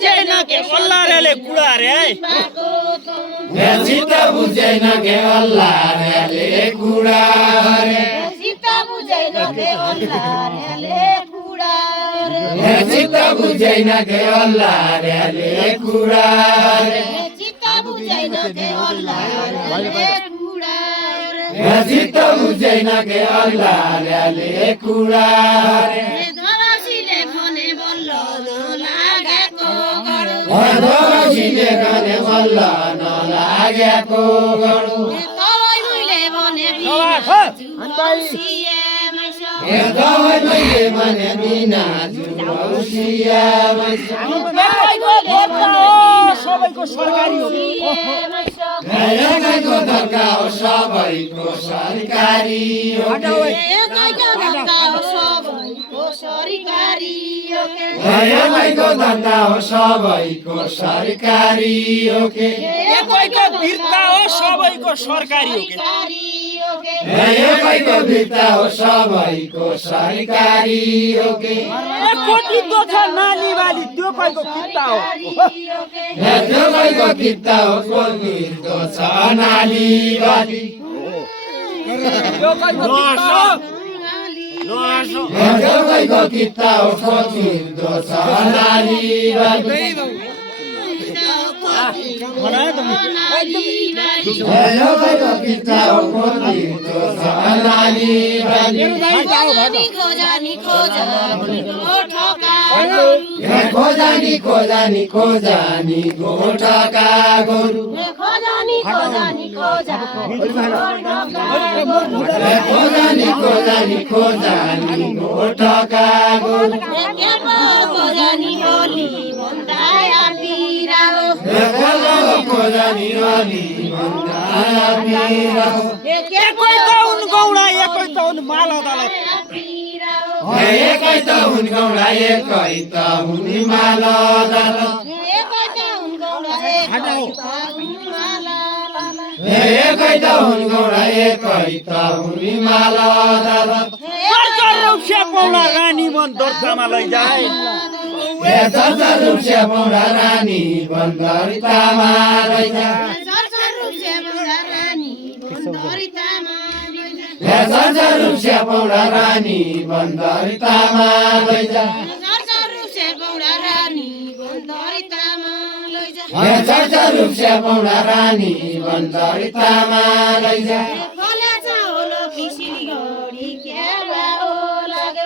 बुझेन के अल्लाह रे कुडा रे सीता बुझेन के अल्लाह रे कुडा रे सीता बुझेन के अल्लाह रे कुडा रे सीता बुझेन के अल्लाह रे कुडा रे सीता बुझेन के अल्लाह रे कुडा रे सीता बुझेन के अल्लाह रे कुडा रे धवासीले खने बल्ल नलागेको गडो धवासीले खने बल्ल नलागेको गडो तवै मैले भने मैले भने बिना जुसिया सबैको सरकारी हो गाईको धर्का हो सबैको सरकारी हो गाईको धर्का हो सबैको सरकारी हो गाईको धर्का हो सबैको सरकारी हो एकैको वीरता हो सबैको सरकारी हो गाईको वीरता हो सबैको सरकारी हो कति तो छ नानी वाली त्यो कहिको किता हो त्यो गाईको किता हो कति तो छ नानी वाली त्यो कहिको गाईको किता हो कति तो छ नानी वाली गाईको किता हो कति तो छ नानी वाली खोजानी खोजानी गोठका खोजानी खोजानी खोजानी गोठका गोरु खोजानी खोजानी खोजानी खोजानी खोजानी गोठका गोरु खोजानी बोली भन्दा पिराओ खोजानी ओली भन्दा पिराओ एकै त उन गौडा एकै त उन माल अदालत एकै त हुन गौडा एकै त हुन माल अदालत एकै त हुन गौडा एकै त हुन गौडा एकै त हुन माल अदालत रौसिया पौडा रानी मन दर्जामा लैजाए रुप्से पौडा रानी बन्दरी तामा लैजा रुप्से पौडा रानी बन्दरी तामा लैजा रुप्से पौडा रानी बन्दरी तामा लैजा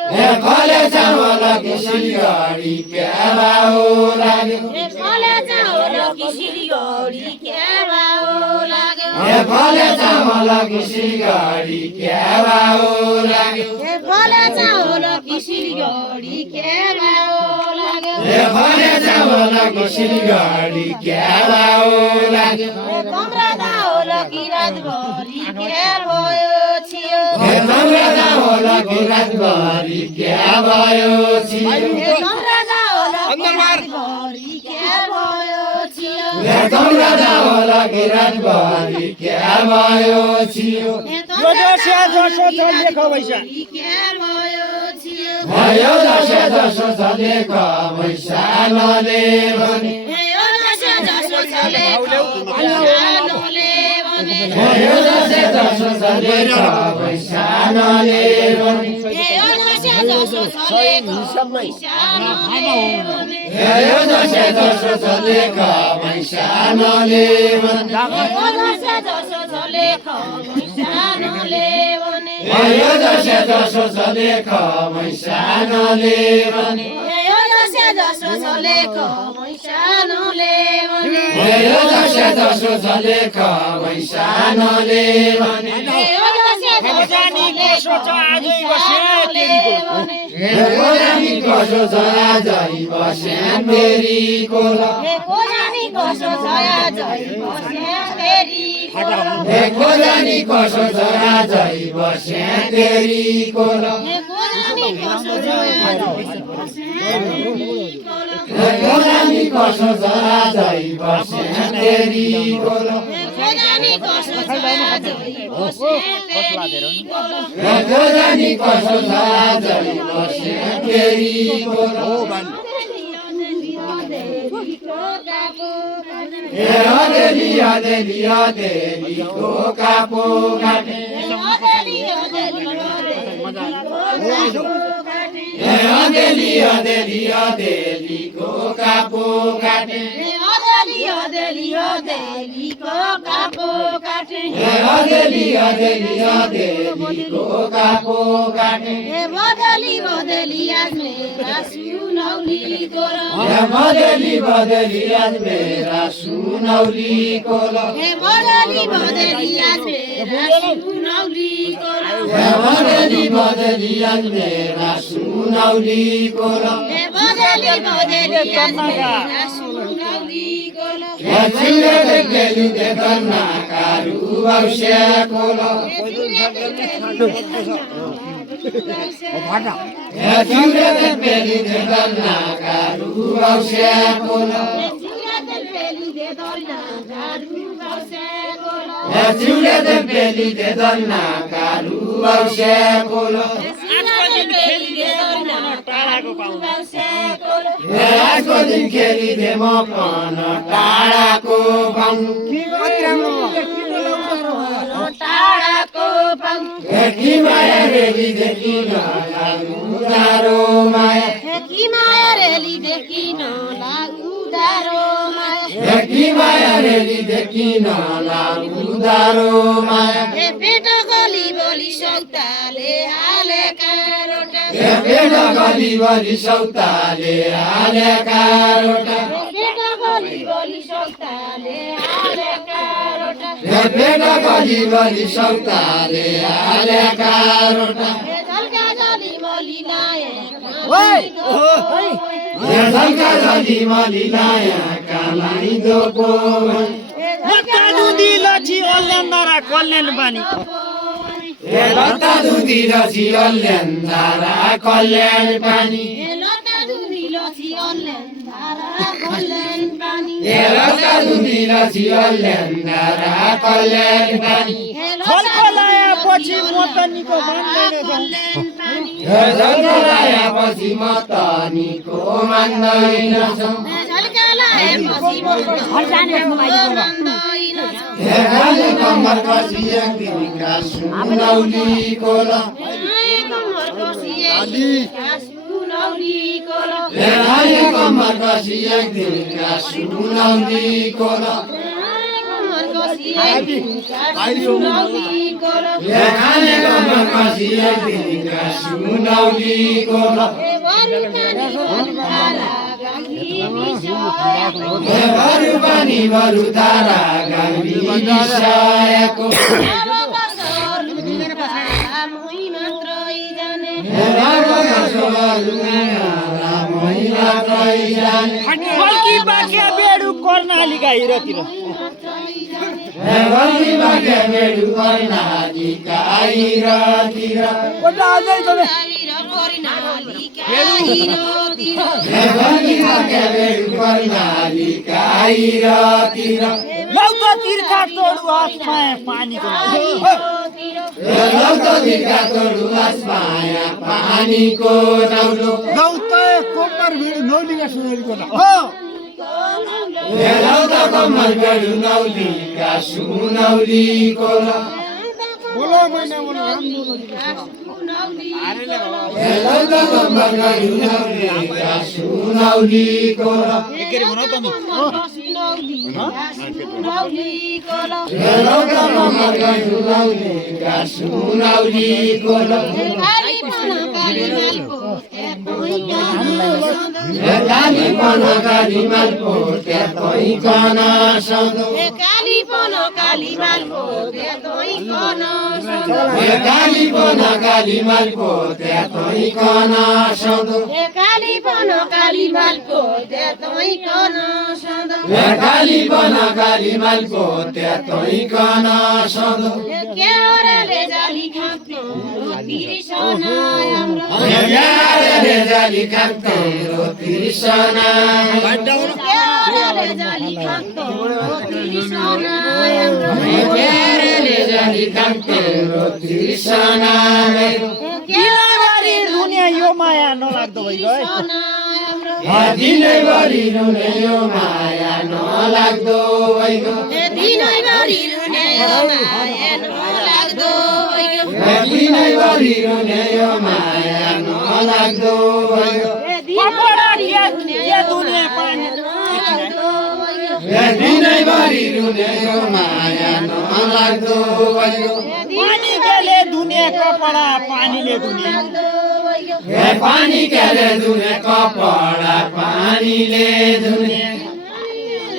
खले चावल कि सिलगढी क्या भाउ लाग्यो खले चावल कि सिलगढी क्या भाउ लाग्यो खले चावल कि सिलगढी क्या भाउ लाग्यो खले चावल कि सिलगढी क्या भाउ लाग्यो खले चावल कि सिलगढी क्या भाउ लाग्यो कमरा दाउल कि रातभरि क्या भयो छियो कमरा दाउल कि रातभरि क्या भयो छियो कमरा दाउल कि रातभरि क्या भयो छियो कमरा दाउल कि रातभरि क्या भयो छियो यो दशा जसो छ लेख भइसा क्या भयो छियो भयो जसो छ लेख मैसानले भने यो दशा जसो छ लेख मैसानले भने यो दशा जसो छ लेख मैसानले भने यो दशा जसो छ लेख मैसानले भने यो दशा जसो छ लेख मैसानले भने यो दशा जसो छ लेख मैसानले भने यो दशा जसो छ लेख मैसानले भने यो दशा जसो छ लेख मैसानले भने यो दशा जसो छ लेख मैसानले भने यो दशा जसो छ लेख मैसानले भने खोजानी कसो छ आजै बस्यान तेरी कोला खोजानी कसो छ आजै बस्यान तेरी कोला खोजानी कसो छ आजै बस्यान तेरी कोला खोजानी कसो छ आजै बस्यान तेरी कोला खोजानी कसो छ आजै बस्यान तेरी कोला खोजानी कसो छ आजै बस्यान तेरी कोला खोजानी कसो छ आजै बस्यान तेरी कोला अदेलीको कापो काटे अदेलीको कापो काटे अदेलीको कापो काटे अदेलीको कापो काटे बदली बदली आज मेरा सुनौली कोला बदली बदली आज मेरा सुनौली कोला बदली बदली आज मेरा सुनौली कोला बदली बदली आज मेरा सुनौली कोला बदली बदली आज मेरा सुनौली कोला चिउरे बेलु दे दर्ना कारू औस्या कोला चिउरे बेलु दे दर्ना कारू औस्या कोला चिउरे बेलु दे दर्ना कारू औस्या कोला आजको दिन खेलिदे म पन टाढाको पाउनु की माया रेली देखि लागु उधारो माया की माया रेली देखि लागु उधारो माया की माया रेली देखि लागु उधारो माया पेट गली बोली सौताले हालेका रोटा पेट गली बोली सौताले हालेका रोटा पेट गली बोली सौताले हालेका रोटा पेट गली बोली सौताले हालेका रोटा झल्का जली मोली लाए झल्का जली मोली लाया कालाई दोको लत्ता दुधी लची अल्यान नारा कल्याण बानी लत्ता दुधी लची अल्यान धारा कल्याण पानी लत्ता दुधी लची अल्यान धारा कल्याण पानी लत्ता दुधी लची अल्यान धारा कल्याण पानी छलफलाएपछि म त निको झल्कलाएपछि म त निको मान्दैनछु हेराले कम्मर कसी एक दिनका सुनौली कोला हेराले कम्मर कसी एक दिनका सुनौली कोला हेराले कम्मर कसी एक दिनका सुनौली कोला बरु पानी बरु धारा गाली बिसाएको बल्की बाक्या बेडु कर्णाली गाइरतिर बल्की बाक्या बेडु कर्णाली गाइरतिर लौ त तिर्खा तोडु आसमाया पानीको पानीको नौलो लौ त कोपर भिड नौलिका सुनौलीको कम्मर बेडु नौलिका सुनौलीको बोलो महिना बोलो राम सुनौलीको सुनौलीको कालीपन काली मालको त्यही कन सौदो कालीपन काली मालको त्यही कन कालीपन काली मालको त्यही कन सौदो कालीपन काली मालको त्यही कन सौदो कालीपन काली मालको त्यही कन सौदो क्यारे जाली खाप्यो तिरसना हाम्रो क्यारे जाली खाप्यो तिरसना क्यारे जाली खाप्यो तिरसना हाम्रो क्यारे जाली खाप्यो तिरसना किन गरी दुनिया यो माया नलाग्दो भइगयो दिनैभरि रुने यो माया नलाग्दो भइगयो दिनैभरि रुने यो माया नलाग्दो भइगयो दिनैभरि रुने यो माया नलाग्दो भइगयो दिनैभरि रुने यो माया नलाग्दो भइगयो पानीले दुने कपडा पानीले दुने पानी केले धुने कपडा पानीले धुने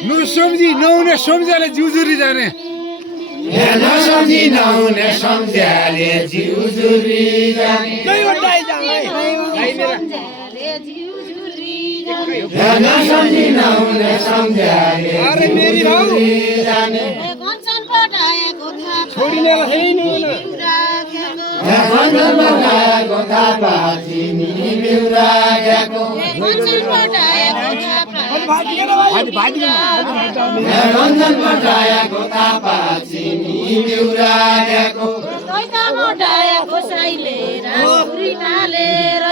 नसम्झी नहुने सम्झाले जिउजुरी जाने नसम्झी नहुने सम्झ्याले जिउजुरी जाने नसम्झी नहुने सम्झ्याले जिउजुरी जाने छोडिने गएको थापा चिनी बिउरा गएको रञ्जन पठाएको थापा चिनी बिउरा गएको मोटाएको साइले रासुरी तालेर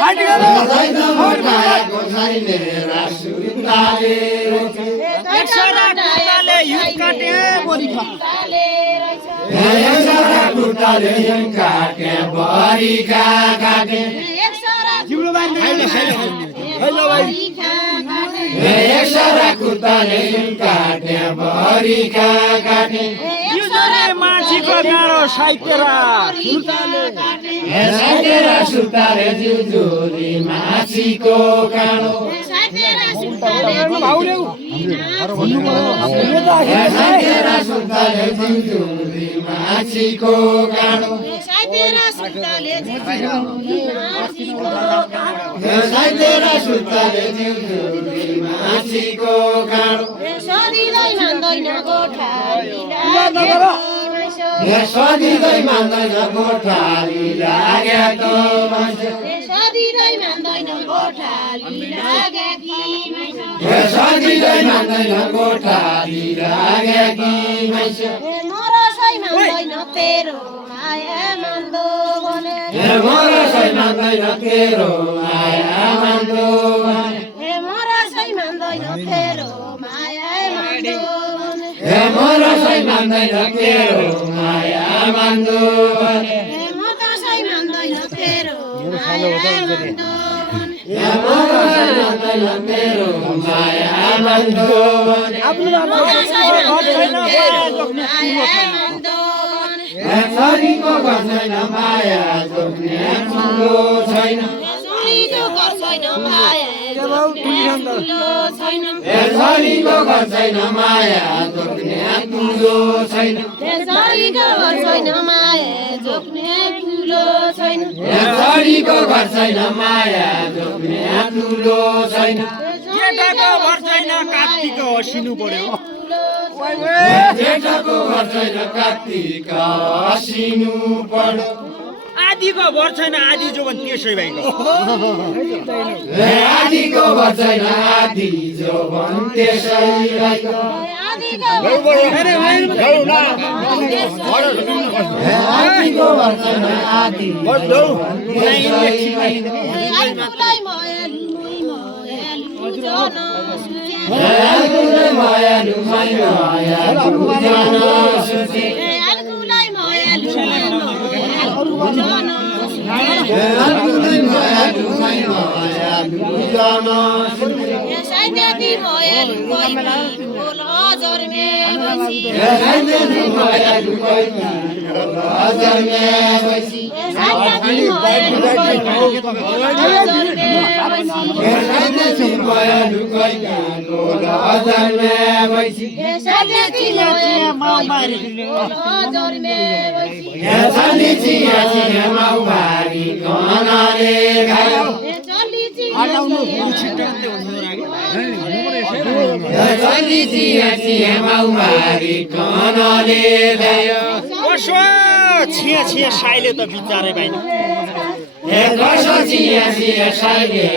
पठाएको छैले रासुरी तालेर खुट्टाले काटे बरिखा काटे एकसरा खुट्टाले काटे बरिखा काटे मान्छेको गाडो साइतेरा सुताले जिउजुरी माछीको काँडो सुताले जिउजुरी माछीको काँडो सुताले जिउजुरी माछीको काँडो सदिँदै मान्दैन सदिँदै मान्दैन गोठाली लागेको मान्छे सदिँदै मान्दैन गोठाली लागेकी सदिँदै मान्दैन गोठाली लागेकी मान्छे मरसै मान्दैन तेरो माया मान्दो भने मरसै मान्दैन तेरो माया मान्दो भने मरसै मान्दैन तेरो माया मान्दो मरसै मान्दैन तेरो माया मान्दो भने मरसै मान्दैन तेरो माया मान्दो मरसै मान्दैन तेरो माया मान्दो भने छोरीको घर छैन माया जोग्ने ठुलो छैन छोरीको घर छैन माया जोग्ने ठुलो छैन छोरीको घर छैन माया जोग्ने ठुलो छैन जेठाको घर छैन कात्तिको हसिनु पर्यो जेठाको घर छैन कात्तिक हसिनु पर्यो आदिको घर छैन आदि जोवन त्यसै भएको आदिको घर छैन आदि जोवन त्यसै भएको आदिको घर छैन आदि मायालु मायालु जन सुचे छिया छिया साइले त बिचारै भाइ कसो छिया छिया साइले